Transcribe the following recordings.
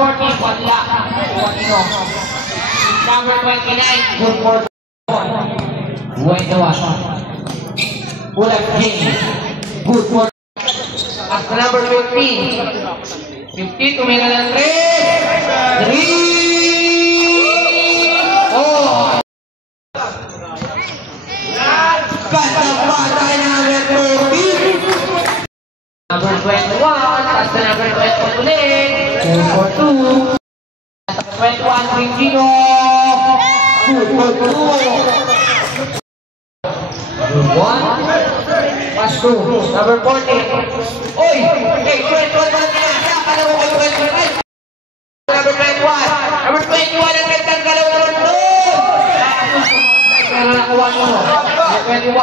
14, Wala. Number 29, good for 21. Bulag King, good for. At number 15, 50, tumira ng 3. 3. Oh! Patay na number 30. Number 21, at number 21 ulit. 2 for 2. At 21, Ringino. 2 for 2. Good 1. Pass 2. Number 40. Oy! Okay, 21 na kinasa. Kala mo kayo 21. Number 21. Number 21 ang gandang galaw naman doon. Pero nakuha mo. Number 21.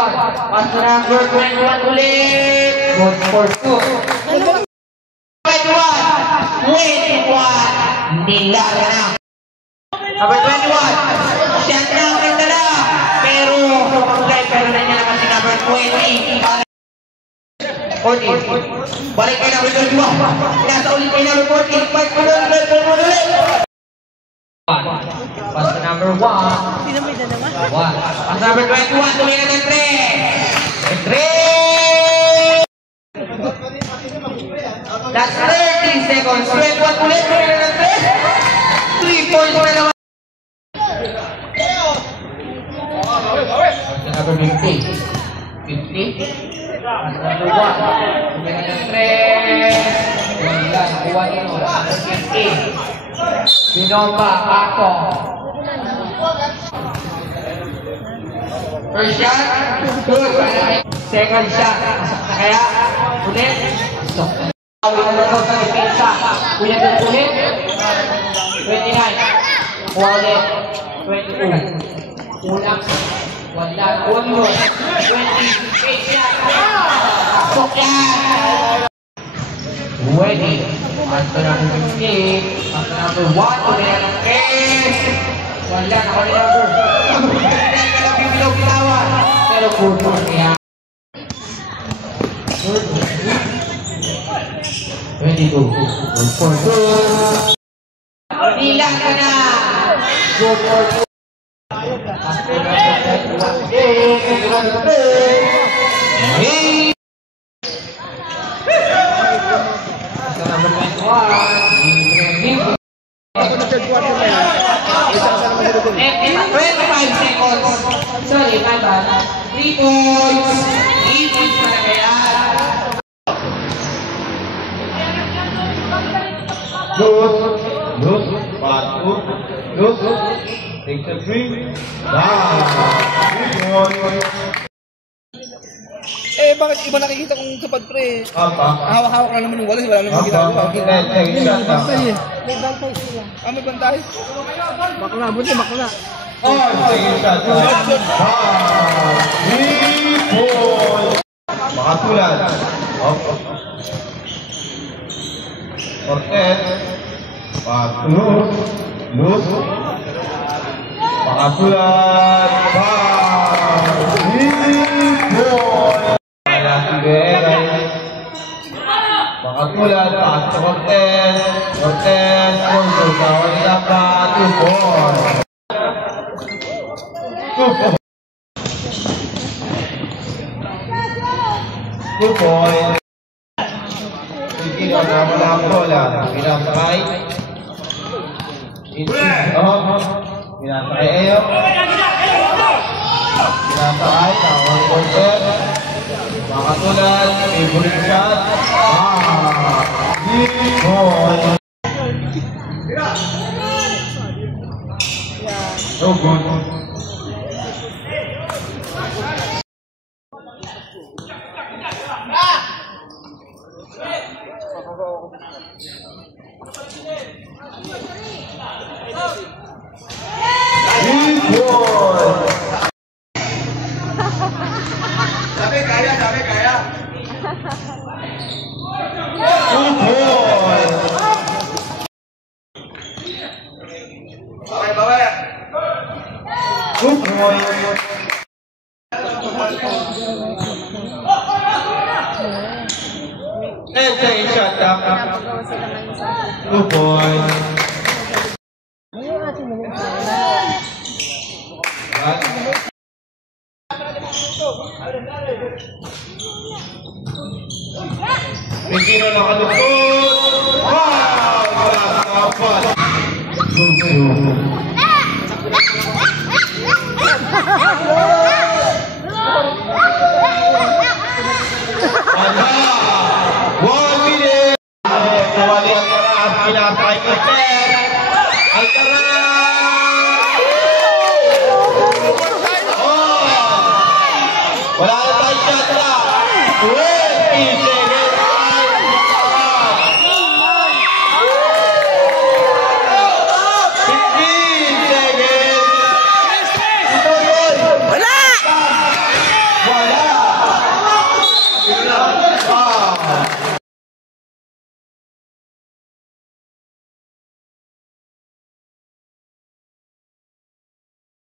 Pass to number 21 ulit. Good for 2. 21. Nilaga na. Number 21. Siya na ang nagdala. Pero na niya naman si number 20. 40. Balik kay number 21. Nasa ulit kay number 40. Fight mo ulit. Pass to number 1. 1. Pass number 21. Tumira ng 3. 3. That's 30 seconds. 21 ulit. Tumira ng 3. 3 points na naman. Number 50. 50. Number 1. Tumira ng 3. Wala. Nakuha nito. Number 50. Binomba. Ako. First shot. Good. Second shot. Pasok na kaya. Ulit. Pasok. Awin na daw sa depensa. Kuya din ulit. 29. Kuha ulit. 22. Unang. Wala. One more. 28 shot. Pasok yan. Ready. Pasok na number 15. Pasok na number 1. Tumira ng 3. Wala. Nakuha ni number. Bibilaw bitawan. Pero good for niya. 22. Good for 2. Bilang ka na. Good for 2. Number 21. 25 seconds. Sorry, my bad. 3 points. 3 points para kaya. Loose. Pass good. Loose. Take the 3. Bakit iba nakikita kong tupad pre? Apa? Hawak-hawak lang naman yung walis, wala naman ginagawa. May bantay sila. May bantay? Bakla, buti bakla. Makatulan. Cortez. Luz. Makatulan. Makatulan, taas sa Cortez, Cortez, kawan nila pa, 2 points. 2 points. Sige, wala ang bola. Pinasakay. Pinasakay Eyo. Pinasakay, kawan Cortez. Makatulan, favorite shot. No good. Sabi kaya. Bawal. Good boy. Let's say shut down. 2 points. Regino nakadukot. Wow! Grabe na Wala! 1 minute! Kawali ang para at pinatay ka.